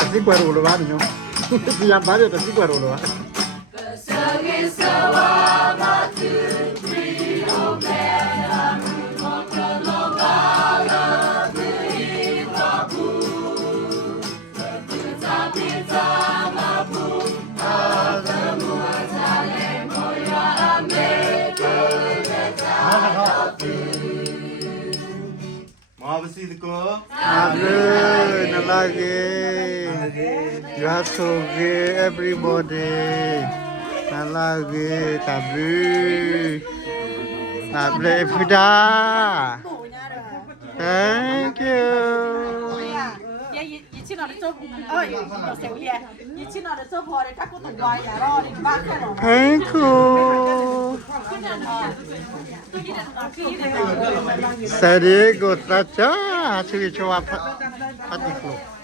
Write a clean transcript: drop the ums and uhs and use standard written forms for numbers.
Así cuero lo van, ¿no? Si ya varios así cuero lo van. Abre, nalagi, gatoge, everybody, nalagi, tabu, abre, Buddha. Thank you. Thank you. Sari go tacha, suri chua patiku.